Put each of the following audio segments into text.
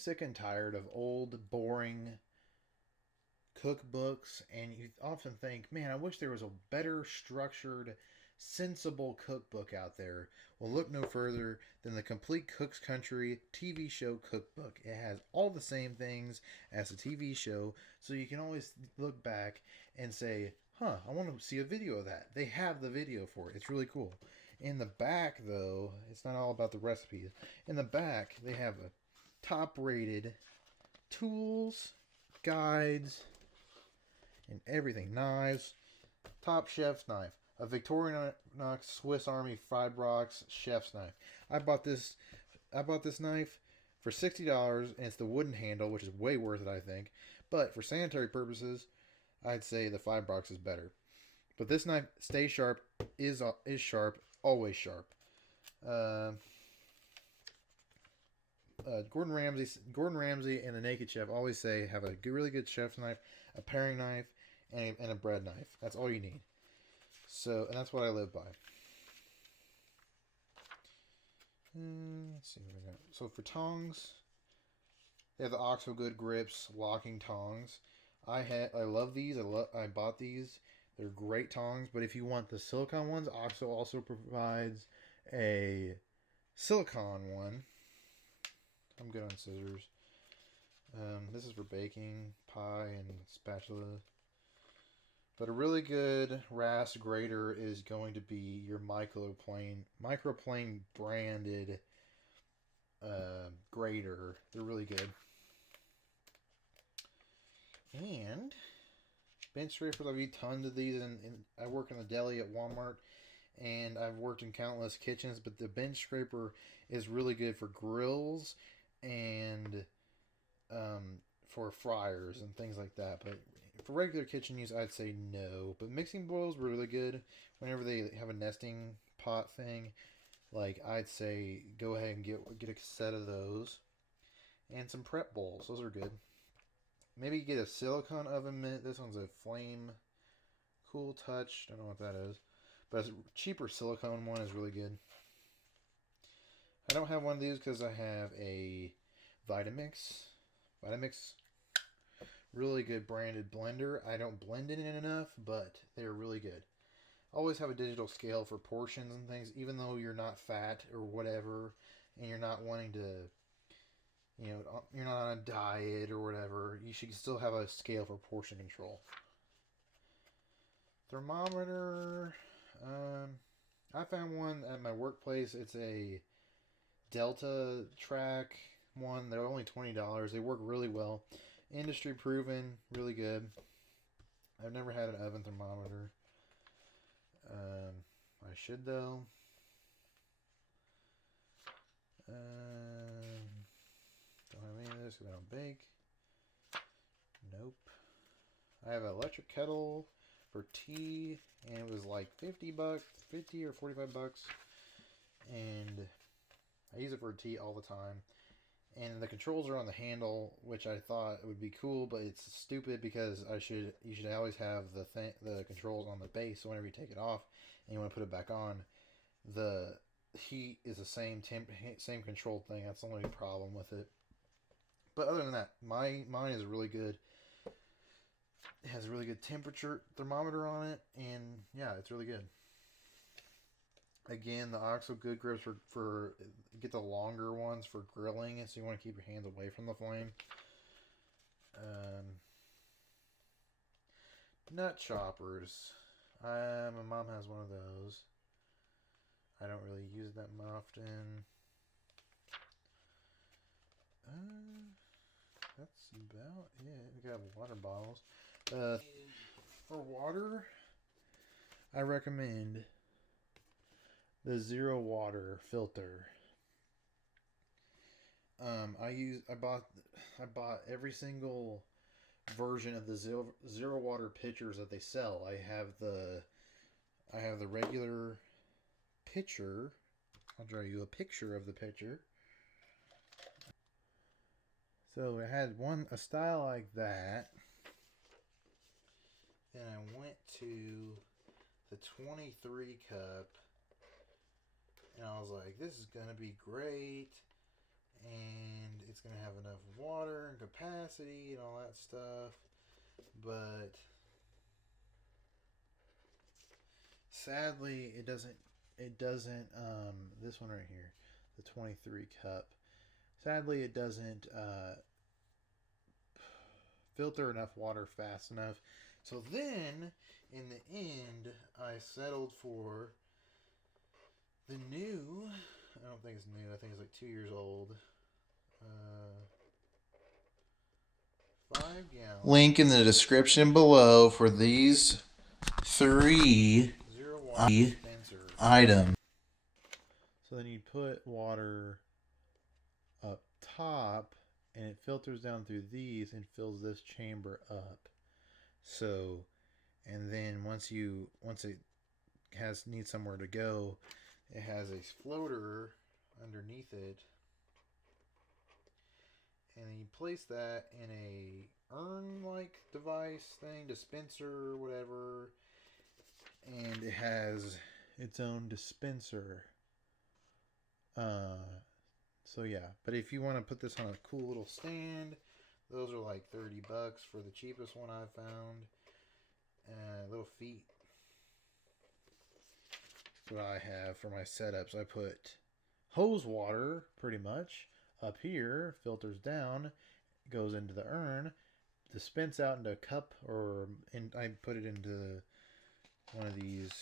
sick and tired of old, boring cookbooks, and you often think, man, I wish there was a better structured, sensible cookbook out there. Well, look no further than the Complete Cook's Country TV show cookbook. It has all the same things as the TV show, so you can always look back and say, huh, I want to see a video of that. They have the video for it. It's really cool. In the back, though, it's not all about the recipes. In the back, they have a top rated tools, guides, and everything. Knives, Top Chef's knife, a Victorinox Swiss Army Fibrox chef's knife. I bought this knife for $60, and it's the wooden handle, which is way worth it, I think. But for sanitary purposes, I'd say the Fibrox is better. But this knife stays sharp, is sharp, always sharp. Gordon Ramsay, and the Naked Chef always say have a really good chef's knife, a paring knife, and a bread knife. That's all you need. So, and that's what I live by. Let's see what I got. So for tongs, they have the Oxo Good Grips locking tongs. I love these. I bought these. They're great tongs. But if you want the silicone ones, Oxo also provides a silicone one. I'm good on scissors. This is for baking, pie, and spatula. But a really good rasp grater is going to be your microplane branded grater. They're really good. And bench scrapers, I've used tons of these, and I work in the deli at Walmart, and I've worked in countless kitchens, but the bench scraper is really good for grills and for fryers and things like that. But for regular kitchen use, I'd say no. But mixing bowls were really good whenever they have a nesting pot thing. Like, I'd say go ahead and get a set of those. And some prep bowls. Those are good. Maybe get a silicone oven mitt. This one's a Flame Cool Touch. Don't know what that is. But a cheaper silicone one is really good. I don't have one of these because I have a Vitamix. Really good branded blender. I don't blend in it enough, but they're really good. Always have a digital scale for portions and things, even though you're not fat or whatever, and you're not wanting to, you're not on a diet or whatever. You should still have a scale for portion control. Thermometer. I found one at my workplace. It's a Delta Track one. They're only $20. They work really well. Industry proven, really good. I've never had an oven thermometer. I should though. Don't have any of this because I don't bake. Nope. I have an electric kettle for tea, and it was like $50, $50 or $45, and I use it for tea all the time. And the controls are on the handle, which I thought would be cool, but it's stupid because you should always have the controls on the base. So whenever you take it off and you want to put it back on, the heat is the same control thing. That's the only problem with it. But other than that, mine is really good. It has a really good temperature thermometer on it, and yeah, it's really good. Again, the Oxo Good Grips for get the longer ones for grilling, so you want to keep your hands away from the flame. Nut choppers. My mom has one of those. I don't really use it that often. That's about it. We got water bottles. For water, I recommend the Zero Water filter. I bought every single version of the zero water pitchers that they sell. I have the regular pitcher. I'll draw you a picture of the pitcher. So I had a style like that. Then I went to the 23 cup, and I was like, this is gonna be great. and it's going to have enough water and capacity and all that stuff. But sadly, it doesn't. This one right here, the 23 cup. Sadly, it doesn't filter enough water fast enough. So then, in the end, I settled for the new. I don't think it's new. I think it's like 2 years old. 5 gallon. Link in the description below for these 3 items. So then you put water up top, and it filters down through these and fills this chamber up. So, and then once it needs somewhere to go, it has a floater underneath it, and then you place that in a urn-like device thing, dispenser or whatever, and it has its own dispenser. So yeah, but if you want to put this on a cool little stand, those are like $30 for the cheapest one I've found. Little feet. That's what I have for my setups. I put hose water pretty much up here, filters down, goes into the urn, dispense out into a cup, I put it into one of these.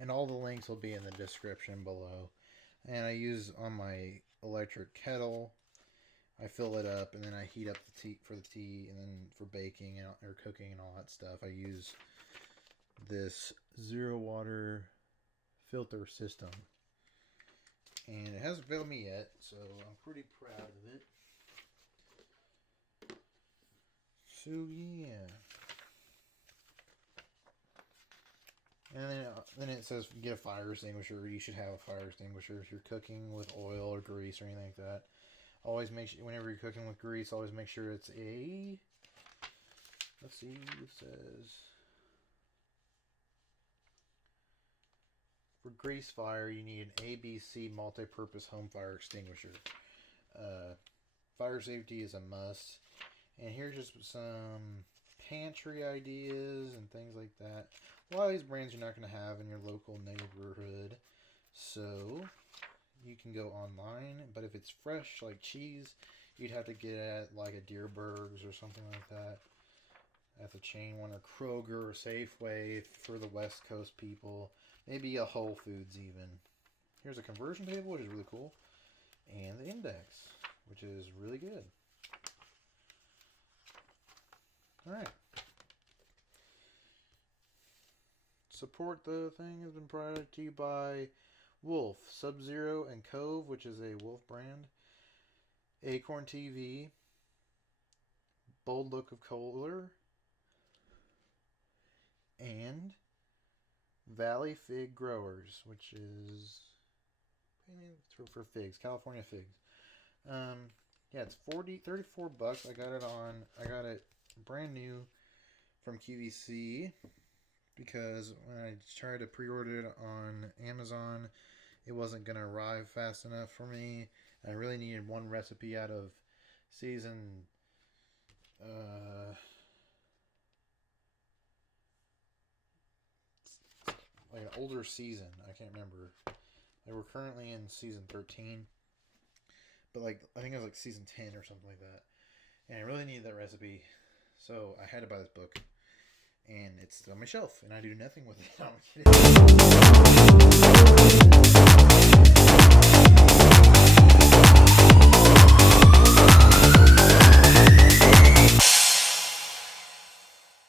And all the links will be in the description below. And I use on my electric kettle. I fill it up, and then I heat up the tea for the tea, and then for baking or cooking and all that stuff, I use this zero water filter system. And it hasn't failed me yet, so I'm pretty proud of it. So yeah. And then it says get a fire extinguisher. You should have a fire extinguisher if you're cooking with oil or grease or anything like that. Always make sure, whenever you're cooking with grease, always make sure it's a, let's see, it says, for grease fire, you need an ABC multi-purpose home fire extinguisher. Fire safety is a must. And here's just some pantry ideas and things like that. A lot of these brands you're not going to have in your local neighborhood, so you can go online. But if it's fresh, like cheese, you'd have to get at like a Deerberg's or something like that. That's a chain one, or Kroger or Safeway for the West Coast people. Maybe a Whole Foods even. Here's a conversion table, which is really cool, and the index, which is really good. All right. Support the thing has been provided to you by Wolf, Sub-Zero, and Cove, which is a Wolf brand. Acorn TV, Bold Look of Kohler, and Valley Fig Growers, which is for figs, California figs. Yeah, it's $34. I got it brand new from QVC. Because when I tried to pre-order it on Amazon, it wasn't going to arrive fast enough for me. I really needed one recipe out of season, like an older season. I can't remember. Like we're currently in season 13. But like, I think it was like season 10 or something like that. And I really needed that recipe. So I had to buy this book. And it's on my shelf, and I do nothing with it. I'm kidding.